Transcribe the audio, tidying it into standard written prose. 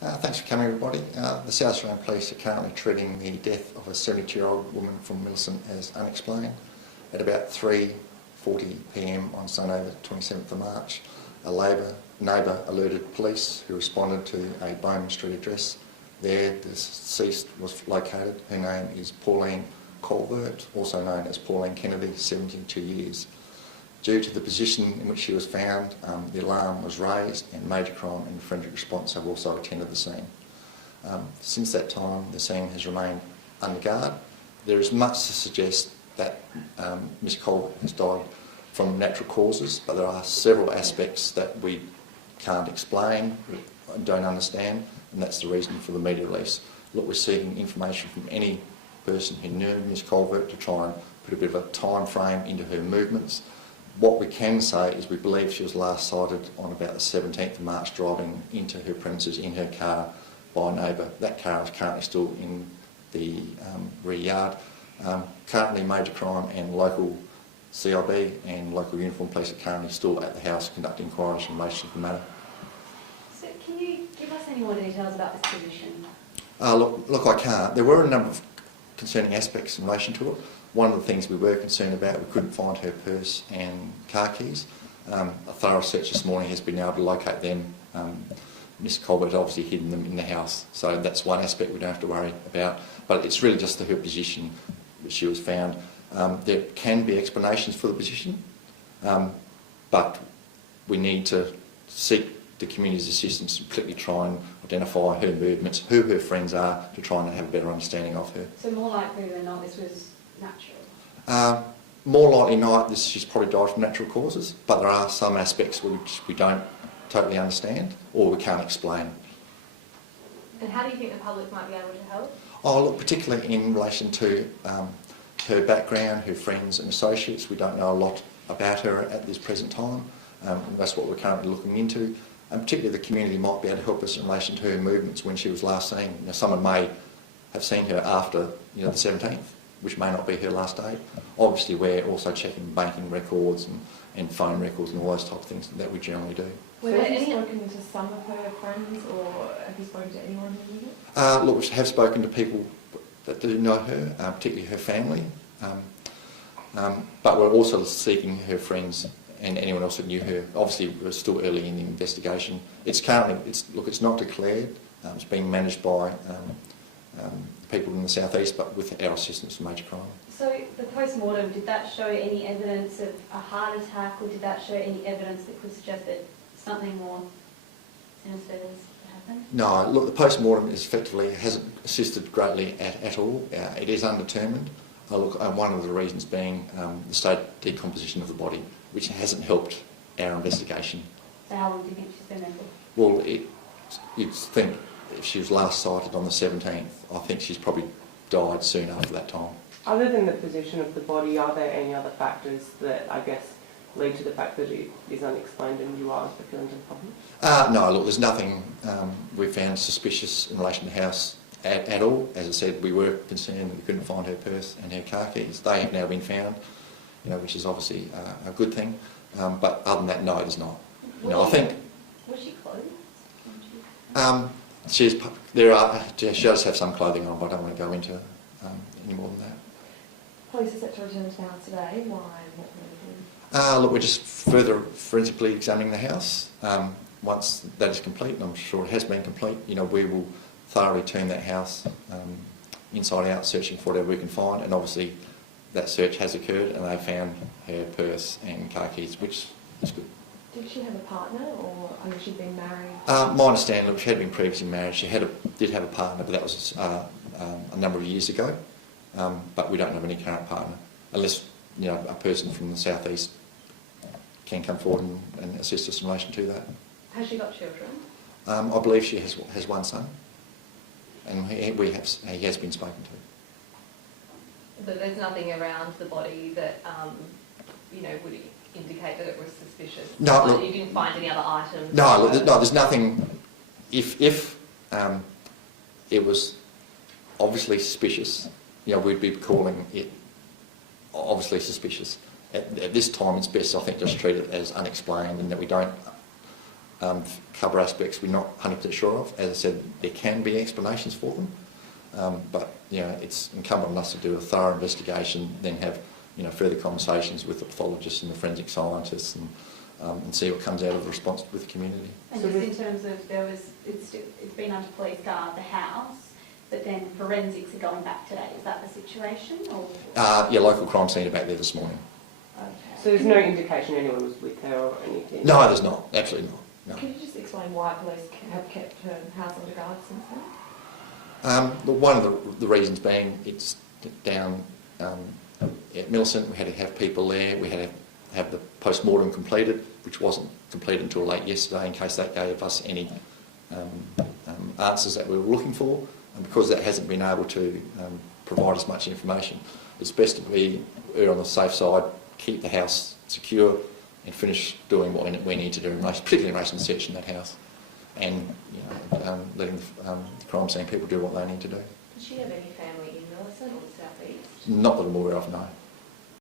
Thanks for coming, everybody. The South Australian Police are currently treating the death of a 72-year-old woman from Millicent as unexplained. At about 3:40 p.m. on Sunday the 27th of March, a Labor neighbour alerted police, who responded to a Bowman Street address. There, the deceased was located. Her name is Pauline Colvert, also known as Pauline Kennedy, 72 years. Due to the position in which she was found, the alarm was raised, and major crime and forensic response have also attended the scene. Since that time, the scene has remained under guard. There is much to suggest that Ms Colvert has died from natural causes, but there are several aspects that we can't explain, don't understand, and that's the reason for the media release. Look, we're seeking information from any person who knew Ms Colvert to try and put a bit of a time frame into her movements. What we can say is we believe she was last sighted on about the 17th of March driving into her premises in her car by a neighbour. That car is currently still in the rear yard. Currently major crime and local CIB and local uniformed police are currently still at the house conducting inquiries in relation to the matter. So can you give us any more details about this position? Look, I can't. There were a number of concerning aspects in relation to it. One of the things we were concerned about, we couldn't find her purse and car keys. A thorough search this morning has been able to locate them. Miss Colbert obviously hidden them in the house, so that's one aspect we don't have to worry about. But it's really just her position that she was found. There can be explanations for the position, but we need to seek the community's assistance to quickly try and identify her movements, who her friends are, to try and have a better understanding of her. So more likely than not, this was natural? More likely not, she's probably died from natural causes, but there are some aspects which we don't totally understand or we can't explain. And how do you think the public might be able to help? Oh, look, particularly in relation to her background, her friends and associates. We don't know a lot about her at this present time. That's what we're currently looking into. And particularly the community might be able to help us in relation to her movements when she was last seen. You know, someone may have seen her after the 17th, which may not be her last date. Obviously we're also checking banking records and phone records and all those type of things that we generally do. Have you spoken to some of her friends, or have you spoken to anyone who knew her? Look, we have spoken to people that do know her, particularly her family, but we're also seeking her friends and anyone else that knew her. Obviously we're still early in the investigation. It's not declared. It's being managed by people in the southeast, but with our assistance from major crime. So the post-mortem, did that show any evidence of a heart attack, or did that show any evidence that could suggest that something more sinister has happened? No, look, the post-mortem hasn't assisted greatly at all. It is undetermined. One of the reasons being the state decomposition of the body, which hasn't helped our investigation. So how long do you think she's been there for? Well, you'd think if she was last sighted on the 17th, I think she's probably died soon after that time. Other than the position of the body, are there any other factors that, I guess, lead to the fact that it is unexplained and you are speculating to the public? No, look, there's nothing we found suspicious in relation to the house at all. As I said, we were concerned that we couldn't find her purse and her car keys. They have now been found, which is obviously a good thing. But other than that, no, there's not. I think. Was she clothed? She does have some clothing on, but I don't want to go into any more than that. Police are set to return to the house today. Why? What will they do? Look, we're just further forensically examining the house. Once that is complete, and I'm sure it has been complete, we will thoroughly turn that house inside out, searching for whatever we can find. And obviously, that search has occurred, and they found her purse and car keys, which is good. Did she have a partner, or had she been married? My understanding, look, she had been previously married. She did have a partner, but that was a number of years ago. But we don't have any current partner, unless a person from the southeast can come forward and assist us in relation to that. Has she got children? I believe she has one son, and he has been spoken to. But there's nothing around the body that would indicate that it was suspicious. No, look, you didn't find any other items. No, there's nothing. If it was obviously suspicious, we'd be calling it obviously suspicious. At this time, it's best, I think, just treat it as unexplained, and that we don't cover aspects we're not 100% sure of. As I said, there can be explanations for them, but it's incumbent on us to do a thorough investigation, then have further conversations with the pathologists and the forensic scientists, and see what comes out of the response with the community. And just in terms of it's been under police guard, the house, but then forensics are going back today. Is that the situation? Or? Local crime scene are back there this morning. Okay. So there's no indication anyone was with her or anything? No, there's not. Absolutely not. No. Can you just explain why police have kept her house under guard since then? One of the reasons being it's down at Millicent. We had to have people there. We had to have the post-mortem completed, which wasn't completed until late yesterday, in case that gave us any answers that we were looking for. And because that hasn't been able to provide us much information, it's best to be on the safe side, keep the house secure, and finish doing what we need to do, particularly in relation to searching that house, and letting the crime scene people do what they need to do. Does she have any family in Millicent or the South East? Not that I'm aware of, no.